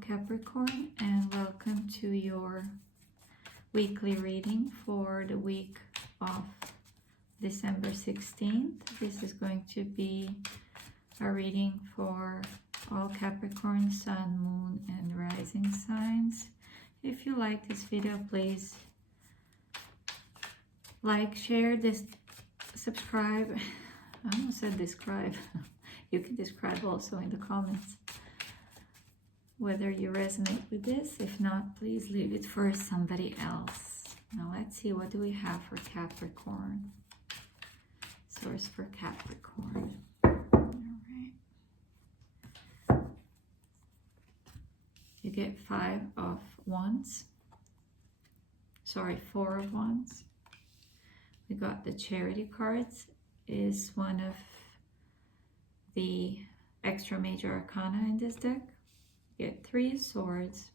Capricorn, and welcome to your weekly reading for the week of December 16th. This is going to be a reading for all Capricorn, Sun, Moon, and Rising signs. If you like this video, please like, share, subscribe. I almost said describe. You can describe also in the comments whether you resonate with this. If not, please leave it for somebody else. Now let's see, what do we have for Capricorn? Source for Capricorn. All right. You get 5 of Wands. Sorry, 4 of Wands. We got the Charity cards. Is one of the extra major arcana in this deck. Get 3 of Swords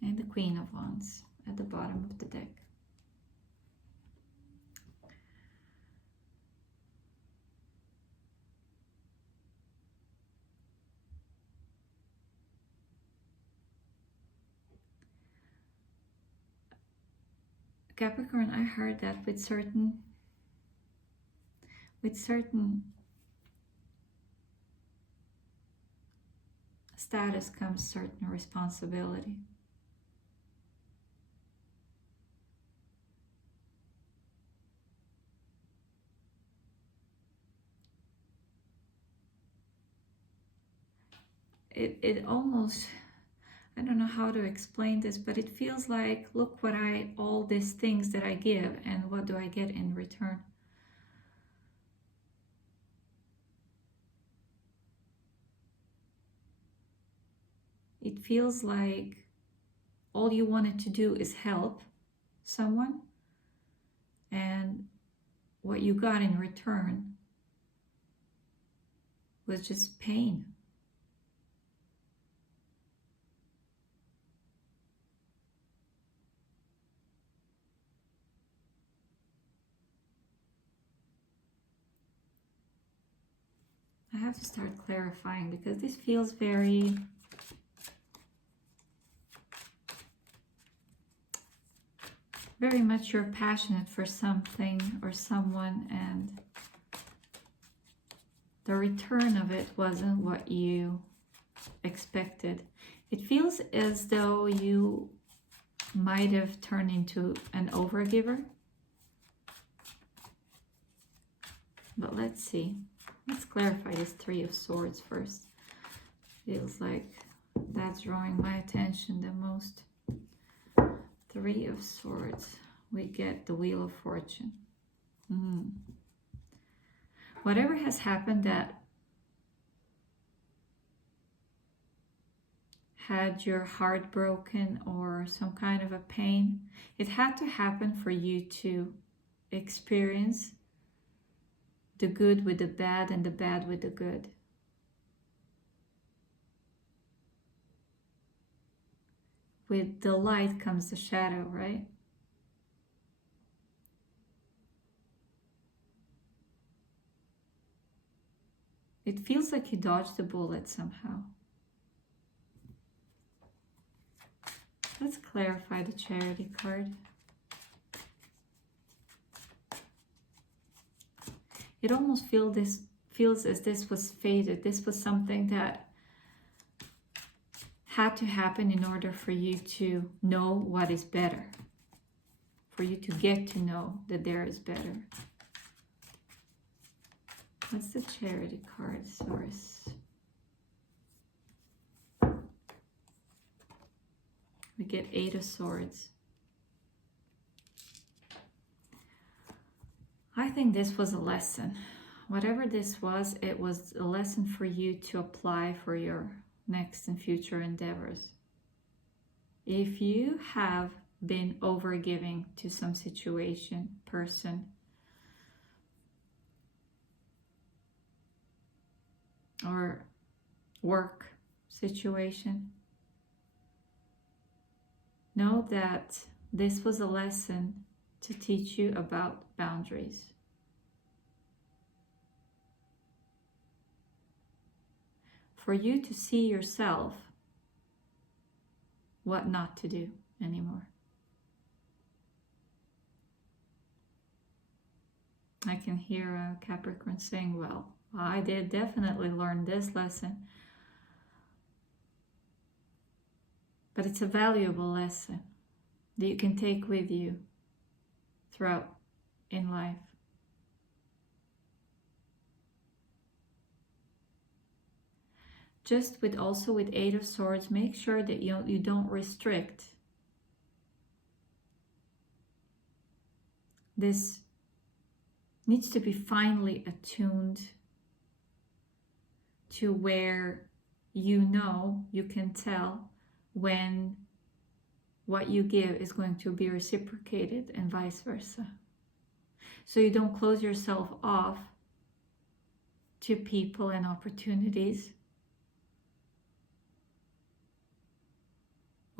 and the Queen of Wands at the bottom of the deck. Capricorn, I heard that with certain status comes certain responsibility. It almost, I don't know how to explain this, but it feels like, look what all these things that I give, and what do I get in return? It feels like all you wanted to do is help someone, and what you got in return was just pain. I have to start clarifying, because this feels very much you're passionate for something or someone, and the return of it wasn't what you expected. It feels as though you might have turned into an overgiver. But let's see. Let's clarify this 3 of Swords first. Feels like that's drawing my attention the most. 3 of Swords. We get the Wheel of Fortune. Whatever has happened that had your heart broken or some kind of a pain, it had to happen for you to experience the good with the bad and the bad with the good. With the light comes the shadow, right? It feels like you dodged the bullet somehow. Let's clarify the Charity card. It almost feels as this was fated. This was something that had to happen in order for you to know what is better. For you to get to know that there is better. What's the Charity card, Source? We get 8 of Swords. I think this was a lesson. Whatever this was, it was a lesson for you to apply for your next and future endeavors. If you have been overgiving to some situation, person, or work situation, know that this was a lesson to teach you about boundaries. for you to see yourself what not to do anymore. I can hear a Capricorn saying, well, I did definitely learn this lesson. But it's a valuable lesson that you can take with you throughout in life. Just with also with Eight of Swords, make sure that you don't restrict this. Needs to be finely attuned to where you can tell when what you give is going to be reciprocated and vice versa. So you don't close yourself off to people and opportunities,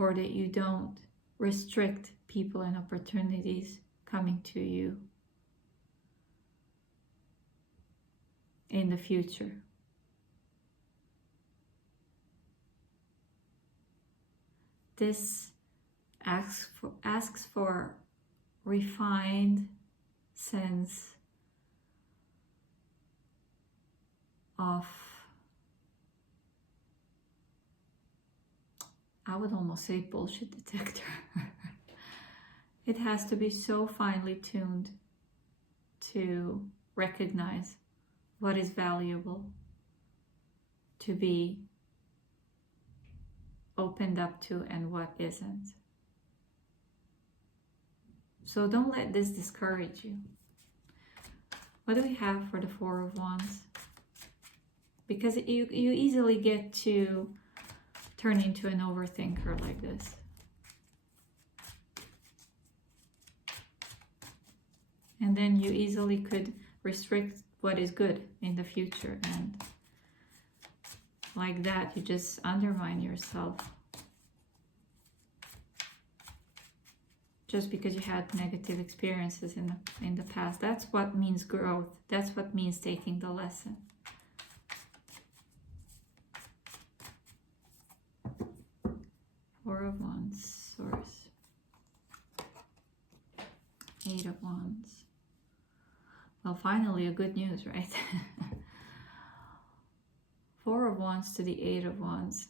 or that you don't restrict people and opportunities coming to you in the future. This asks for refined sense of, I would almost say bullshit detector. It has to be so finely tuned to recognize what is valuable to be opened up to and what isn't. So don't let this discourage you. What do we have for the Four of Wands? Because you easily get to turn into an overthinker like this. And then you easily could restrict what is good in the future, and like that you just undermine yourself just because you had negative experiences in the past. That's what means growth. That's what means taking the lesson. Four of Wands, Source. Eight of Wands. Well, finally a good news, right? Four of Wands to the Eight of Wands.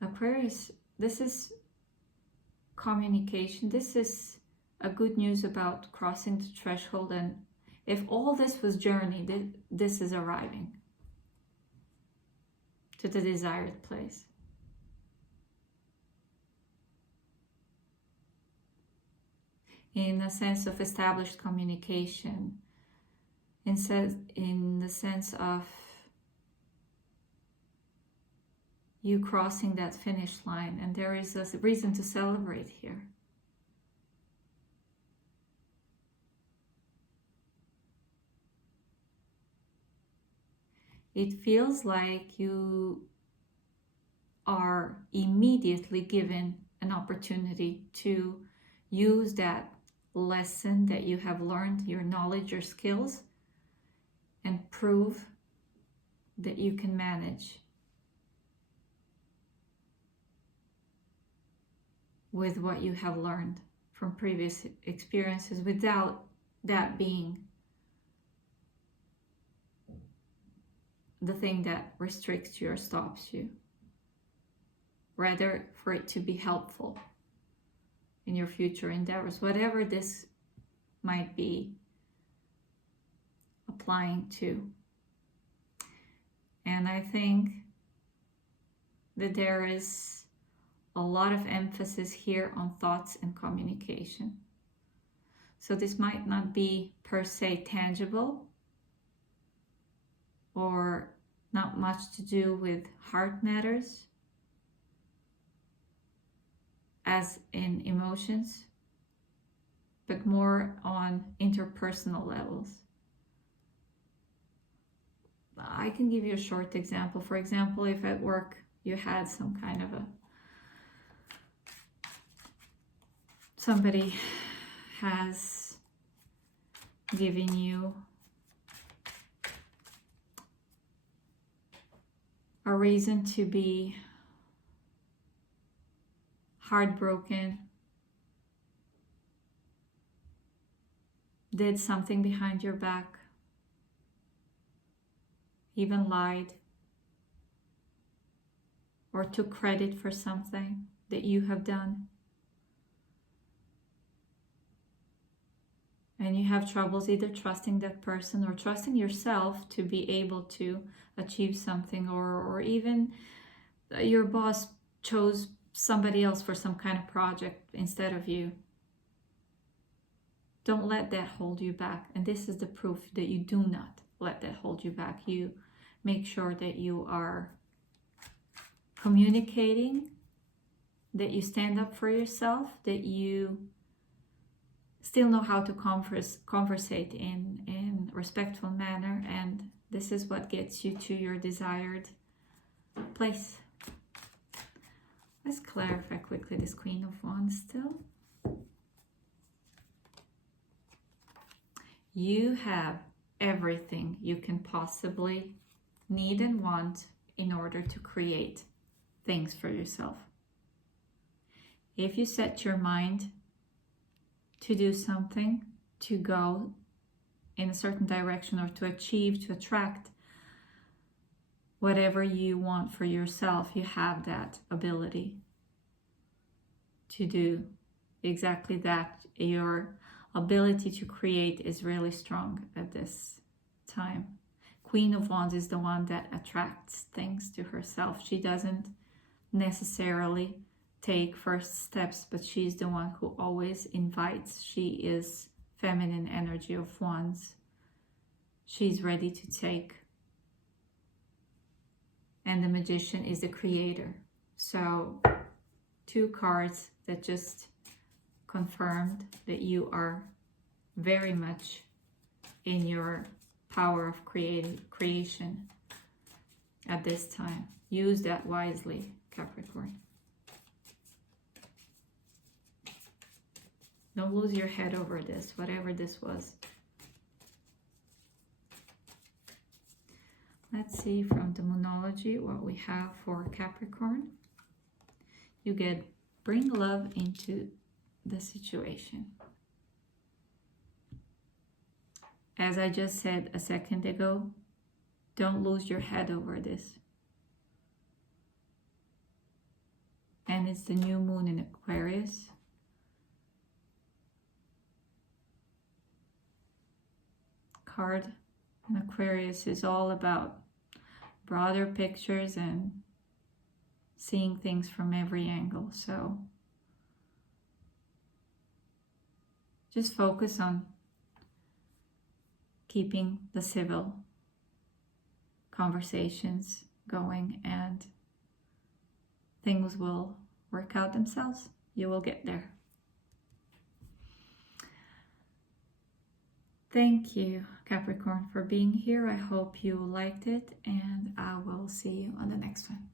Aquarius, this is communication. This is a good news about crossing the threshold, and if all this was journey, this is arriving to the desired place. In a sense of established communication, in the sense of you crossing that finish line, and there is a reason to celebrate here. It feels like you are immediately given an opportunity to use that lesson that you have learned, your knowledge, your skills, and prove that you can manage with what you have learned from previous experiences without that being the thing that restricts you or stops you. Rather, for it to be helpful in your future endeavors, whatever this might be applying to. And I think that there is a lot of emphasis here on thoughts and communication. So this might not be per se tangible or not much to do with heart matters, as in emotions, but more on interpersonal levels. I can give you a short example. For example, if at work you had some kind of somebody has given you a reason to be heartbroken, did something behind your back, even lied, or took credit for something that you have done. And you have troubles either trusting that person or trusting yourself to be able to achieve something, or even your boss chose somebody else for some kind of project instead of you. Don't let that hold you back. And this is the proof that you do not let that hold you back. You make sure that you are communicating, that you stand up for yourself, that you still know how to conversate in respectful manner, and this is what gets you to your desired place. Let's clarify quickly this Queen of Wands still. You have everything you can possibly need and want in order to create things for yourself. If you set your mind to do something, to go in a certain direction, or to achieve, to attract whatever you want for yourself, you have that ability to do exactly that. Your ability to create is really strong at this time. Queen of Wands is the one that attracts things to herself. She doesn't necessarily take first steps, but she's the one who always invites. She is feminine energy of Wands. She's ready to take. And the Magician is the creator. So 2 cards that just confirmed that you are very much in your power of creation at this time. Use that wisely, Capricorn. Don't lose your head over this, whatever this was. Let's see from the Moonology what we have for Capricorn. You get bring love into the situation. As I just said a second ago, don't lose your head over this. And it's the new moon in Aquarius. Card in Aquarius is all about broader pictures and seeing things from every angle. So just focus on keeping the civil conversations going, and things will work out themselves. You will get there. Thank you, Capricorn, for being here. I hope you liked it, and I will see you on the next one.